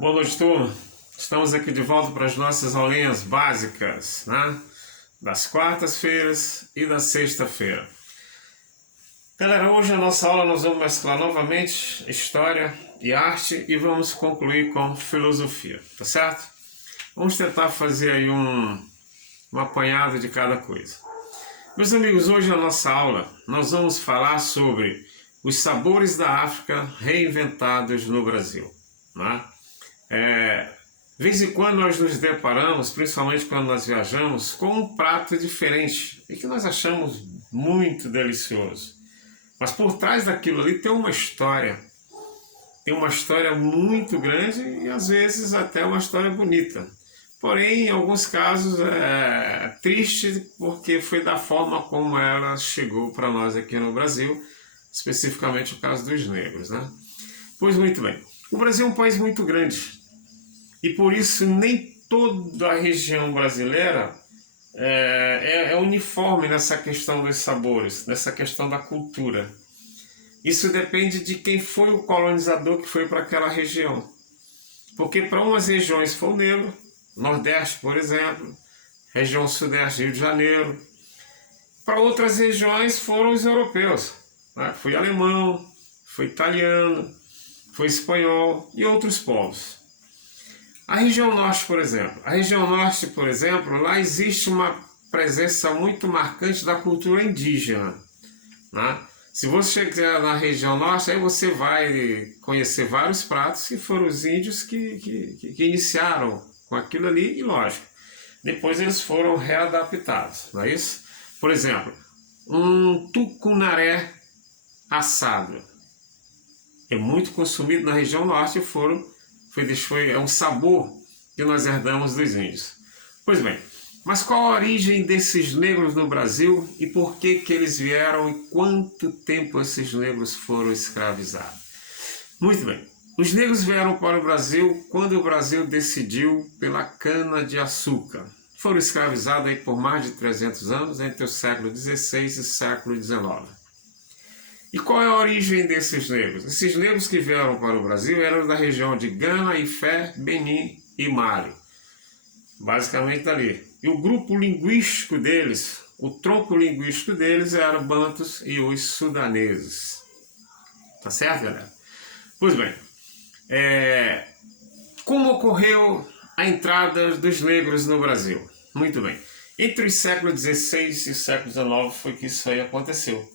Boa noite, turma. Estamos aqui de volta para as nossas aulinhas básicas, né? Das quartas-feiras e da sexta-feira. Galera, hoje a nossa aula nós vamos mesclar novamente história e arte e vamos concluir com filosofia, tá certo? Vamos tentar fazer aí um apanhado de cada coisa. Meus amigos, hoje na nossa aula nós vamos falar sobre os sabores da África reinventados no Brasil, né? De vez em quando nós nos deparamos, principalmente quando nós viajamos, com um prato diferente e que nós achamos muito delicioso. Mas por trás daquilo ali tem uma história muito grande e às vezes até uma história bonita. Porém, em alguns casos é triste porque foi da forma como ela chegou para nós aqui no Brasil, especificamente o caso dos negros, né? Pois muito bem, o Brasil é um país muito grande. E por isso nem toda a região brasileira é uniforme nessa questão dos sabores, nessa questão da cultura. Isso depende de quem foi o colonizador que foi para aquela região. Porque para umas regiões foi o negro, Nordeste, por exemplo, região Sudeste, Rio de Janeiro. Para outras regiões foram os europeus, né? Foi alemão, foi italiano, foi espanhol e outros povos. A região norte, por exemplo, lá existe uma presença muito marcante da cultura indígena, né? Se você chegar na região norte, aí você vai conhecer vários pratos que foram os índios que iniciaram com aquilo ali e, lógico, depois eles foram readaptados, não é isso? Por exemplo, um tucunaré assado é muito consumido na região norte e é um sabor que nós herdamos dos índios. Pois bem, mas qual a origem desses negros no Brasil e por que eles vieram e quanto tempo esses negros foram escravizados? Muito bem, os negros vieram para o Brasil quando o Brasil decidiu pela cana-de-açúcar. Foram escravizados aí por mais de 300 anos, entre o século XVI e o século XIX. E qual é a origem desses negros? Esses negros que vieram para o Brasil eram da região de Gana, Ifé, Benim e Mali. Basicamente dali. E o grupo linguístico deles, o tronco linguístico deles eram bantus e os sudaneses. Tá certo, galera? Pois bem, como ocorreu a entrada dos negros no Brasil? Muito bem. Entre os séculos XVI e o século XIX foi que isso aí aconteceu.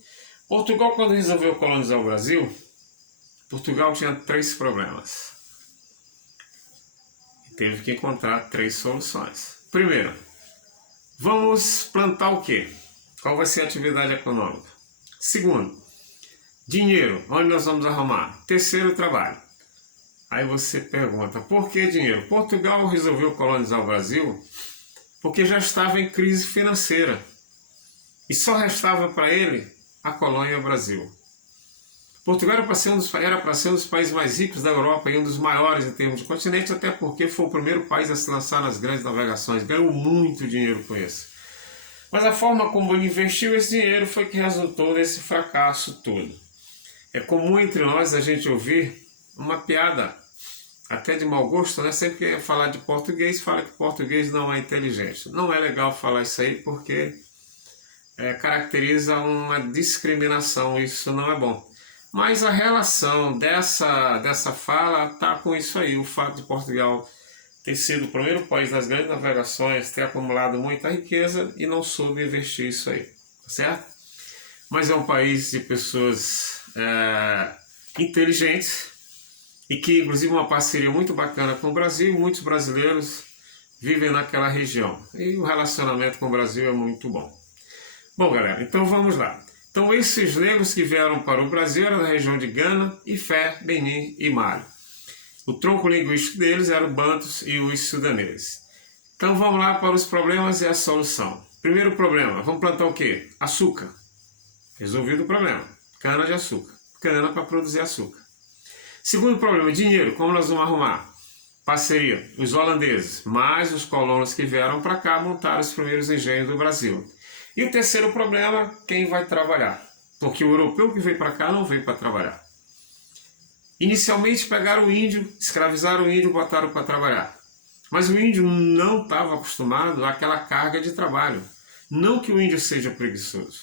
Portugal, quando resolveu colonizar o Brasil, Portugal tinha 3 problemas. E teve que encontrar 3 soluções. Primeiro, vamos plantar o quê? Qual vai ser a atividade econômica? Segundo, dinheiro. Onde nós vamos arrumar? Terceiro, trabalho. Aí você pergunta, por que dinheiro? Portugal resolveu colonizar o Brasil porque já estava em crise financeira. E só restava para ele a colônia Brasil. Portugal era para ser um dos países mais ricos da Europa e um dos maiores em termos de continente, até porque foi o primeiro país a se lançar nas grandes navegações. Ganhou muito dinheiro com isso. Mas a forma como ele investiu esse dinheiro foi que resultou nesse fracasso todo. É comum entre nós a gente ouvir uma piada, até de mau gosto, né? Sempre que falar de português, fala que português não é inteligente. Não é legal falar isso aí porque caracteriza uma discriminação, isso não é bom. Mas a relação dessa fala está com isso aí, o fato de Portugal ter sido o primeiro país das grandes navegações, ter acumulado muita riqueza e não soube investir isso aí, tá certo? Mas é um país de pessoas inteligentes e que inclusive uma parceria muito bacana com o Brasil, muitos brasileiros vivem naquela região e o relacionamento com o Brasil é muito bom. Bom, galera, então vamos lá. Então esses negros que vieram para o Brasil eram da região de Gana, Ifé, Benim e Mali. O tronco linguístico deles era o bantus e os sudaneses. Então vamos lá para os problemas e a solução. Primeiro problema, vamos plantar o quê? Açúcar. Resolvido o problema. Cana de açúcar. Cana para produzir açúcar. Segundo problema, dinheiro. Como nós vamos arrumar? Parceria. Os holandeses, mais os colonos que vieram para cá, montaram os primeiros engenhos do Brasil. E o terceiro problema, quem vai trabalhar? Porque o europeu que veio para cá não veio para trabalhar. Inicialmente pegaram o índio, escravizaram o índio e botaram para trabalhar. Mas o índio não estava acostumado àquela carga de trabalho. Não que o índio seja preguiçoso.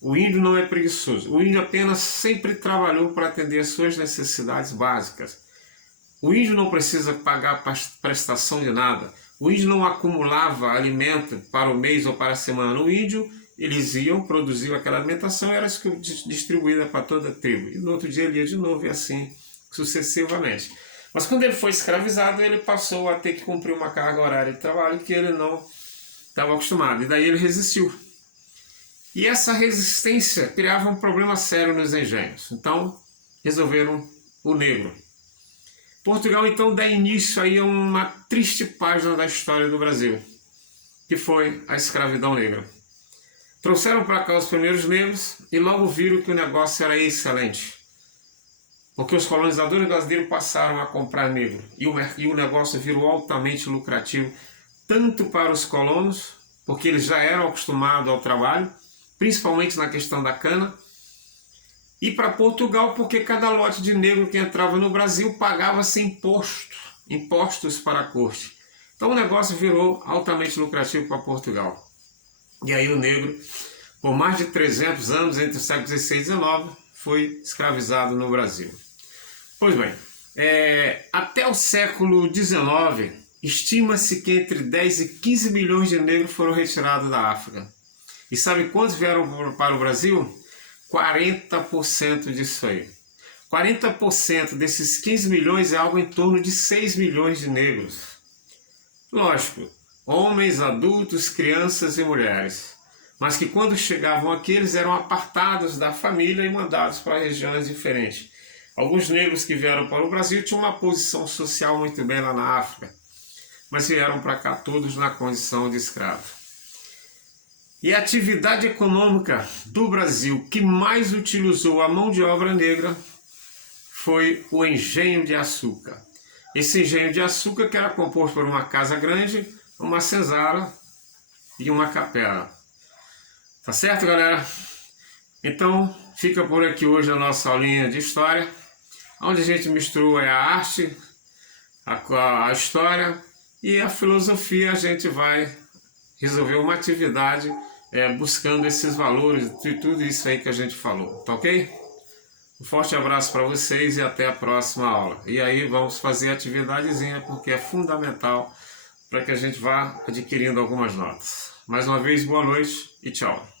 O índio não é preguiçoso. O índio apenas sempre trabalhou para atender as suas necessidades básicas. O índio não precisa pagar prestação de nada. O índio não acumulava alimento para o mês ou para a semana. O índio, eles iam, produziam aquela alimentação e era distribuída para toda a tribo. E no outro dia ele ia de novo e assim sucessivamente. Mas quando ele foi escravizado, ele passou a ter que cumprir uma carga horária de trabalho que ele não estava acostumado. E daí ele resistiu. E essa resistência criava um problema sério nos engenhos. Então, resolveram o negro. Portugal, então, dá início aí a uma triste página da história do Brasil, que foi a escravidão negra. Trouxeram para cá os primeiros negros e logo viram que o negócio era excelente. Porque os colonizadores brasileiros passaram a comprar negro e o negócio virou altamente lucrativo, tanto para os colonos, porque eles já eram acostumados ao trabalho, principalmente na questão da cana, e para Portugal, porque cada lote de negro que entrava no Brasil pagava-se impostos para a corte. Então o negócio virou altamente lucrativo para Portugal. E aí o negro, por mais de 300 anos, entre os séculos XVI e XIX, foi escravizado no Brasil. Pois bem, até o século XIX, estima-se que entre 10 e 15 milhões de negros foram retirados da África. E sabe quantos vieram para o Brasil? 40% disso aí. 40% desses 15 milhões é algo em torno de 6 milhões de negros. Lógico, homens, adultos, crianças e mulheres. Mas que quando chegavam aqui, eles eram apartados da família e mandados para regiões diferentes. Alguns negros que vieram para o Brasil tinham uma posição social muito bem lá na África, mas vieram para cá todos na condição de escravo. E a atividade econômica do Brasil que mais utilizou a mão de obra negra foi o engenho de açúcar. Esse engenho de açúcar que era composto por uma casa grande, uma senzala e uma capela. Tá certo, galera? Então, fica por aqui hoje a nossa aulinha de história, onde a gente misturou a arte, a história e a filosofia. A gente vai resolver uma atividade buscando esses valores e tudo isso aí que a gente falou, tá ok? Um forte abraço para vocês e até a próxima aula. E aí vamos fazer a atividadezinha porque é fundamental para que a gente vá adquirindo algumas notas. Mais uma vez, boa noite e tchau.